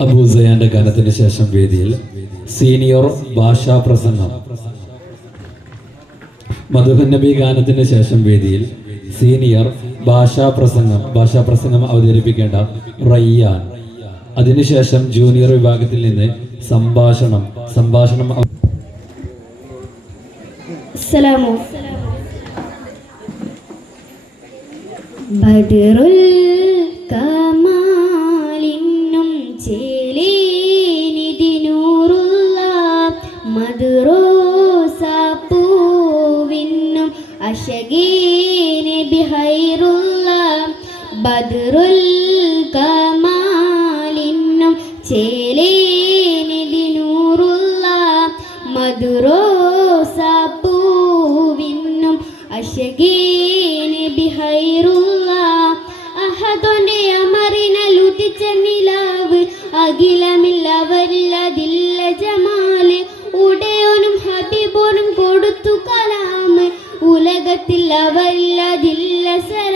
അബൂസയാന്റെ ഗാനത്തിന് ശേഷം വേദിയിൽ സീനിയർ ഭാഷാ പ്രസംഗം. മധുഹൻ നബി ഗാനത്തിന് ശേഷം വേദിയിൽ സീനിയർ ഭാഷാ പ്രസംഗം. ഭാഷാ പ്രസംഗം അവതരിപ്പിക്കേണ്ട റയ്യാൻ. അതിനുശേഷം ജൂനിയർ വിഭാഗത്തിൽ നിന്ന് സംഭാഷണം സംഭാഷണം ബദറുൽ ബദറുൽ കമാലിന്നും ചേലേനിതിനൂറുള്ള മധുറോസ പൂവിന്നും അശകീനെ ബിഹൈറുള്ള അഹദോന്റെ അമറിന ലുട്ടിച്ച നിലാവ് അഖിലമില്ലവരില്ലതില്ല ജമാൽ ഉടയോനും ഹബീബോനും കൊടുത്തു കലാമ് ഉലകത്തിൽ അവരില്ലതില്ല സലാമ്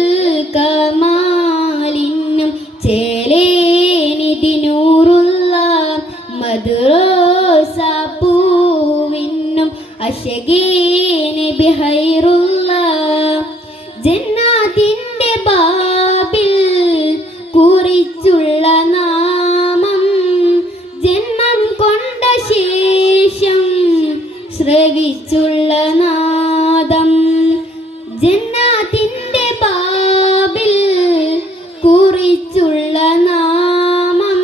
ജന്നാതിന്റെ ബാബിൽ കുറിച്ചുള്ള നാമം ജന്മം കൊണ്ട ശേഷം ശ്രവിച്ചുള്ള നാദം ജന്നാതിന്റെ ബാബിൽ കുറിച്ചുള്ള നാമം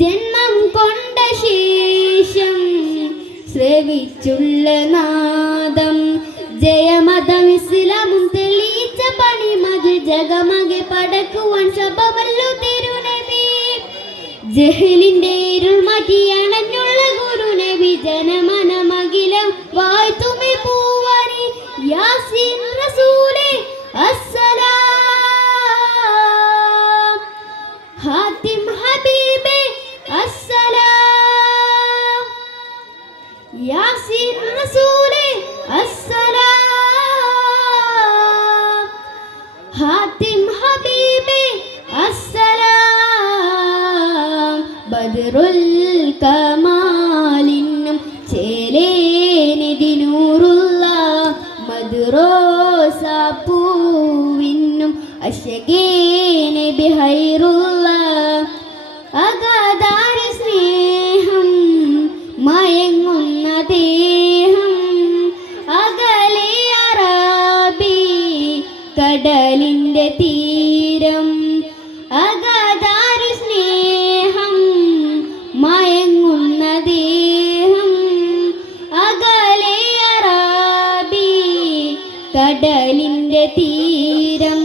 ജന്മം കൊണ്ട ശേഷം ശ്രവിച്ചുള്ള നാദം ജഗമകെ പടക്കുവാൻ ശബമല്ലോ തിരുനബി. ജഹലിന്റെ ഇരുൾ മാറ്റി അണഞ്ഞുള്ള ഗുരുനബി ജനമനമകിലം വായ്ത്തുമി പൂവാനി. യാസീൻ ഹാത്തിം ഹബീബേ അസ്സലാം. ബദറുൽ കമാലിനും ചേലേനിതിനൂറുള്ള മധുറോസ പൂവിനും അശകേനെ ബിഹൈറുള്ള അഗാധാര തീരം അഗാധാര സ്നേഹം മയങ്ങുന്ന ദേഹം അകലെ അറാബി കടലിന്റെ തീരം.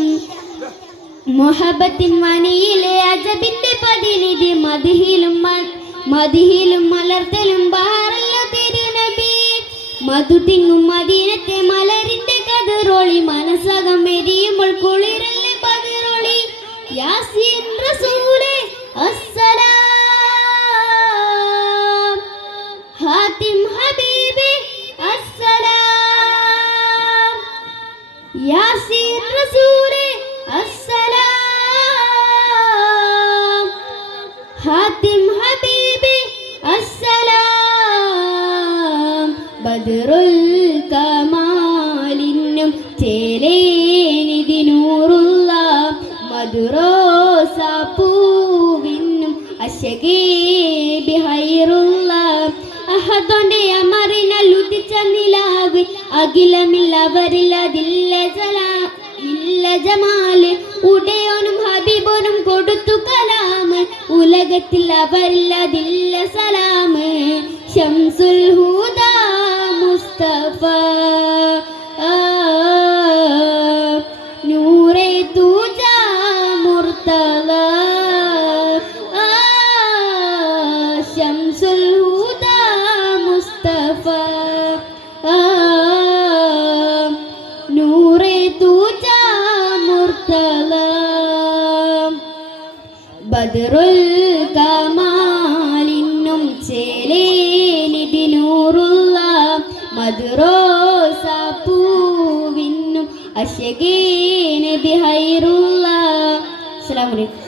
മൊഹബത്തിൻ മണിയിലെ അജബിന്റെ പതിനിധി മതിഹിലും മതിഹിലും മലർത്തലും ബാറല്ലോ തിരുനബി മധു തിങ്ങും മദീനത്തെ മലരിന്റെ കതിറോളി മനസ്സകം എരിയുമ്പോൾ കുളിരും യാസീൻ റസൂലേ അസ്സലാം. ഹാത്തിം ഹബീബേ അസ്സലാം. യാസീൻ റസൂലേ അസ്സലാം. ഹാത്തിം ഹബീബി അസ്സലാം. ബദറുൽ കമാലിനും ചേലേനിതിനൂറുള്ള മധുറോസ പൂവിനും അശകേബി ഹൈറുള്ള. അഹദോന്റെ അമറിന ലുതിച്ച നിലാവ് അഖിലമില്ലവരില്ലതില്ല ജലാ ഇല്ല ജമാൽ. ഉടയോനും ഹബീബോനും കൊടുത്തു കലാമ്. ഉലകത്തിൽ അവരില്ലതില്ല സലാമ്. ഷംസുൽ ഹൂദ മുസ്തഫ. ബദറുൽ കമാലിന്നും ചേലേനിതിനൂറുള്ള മധുറോസ പൂവിന്നും അശകേനബി ഹൈറുള്ള. അസ്സലാമു അലൈക്കും.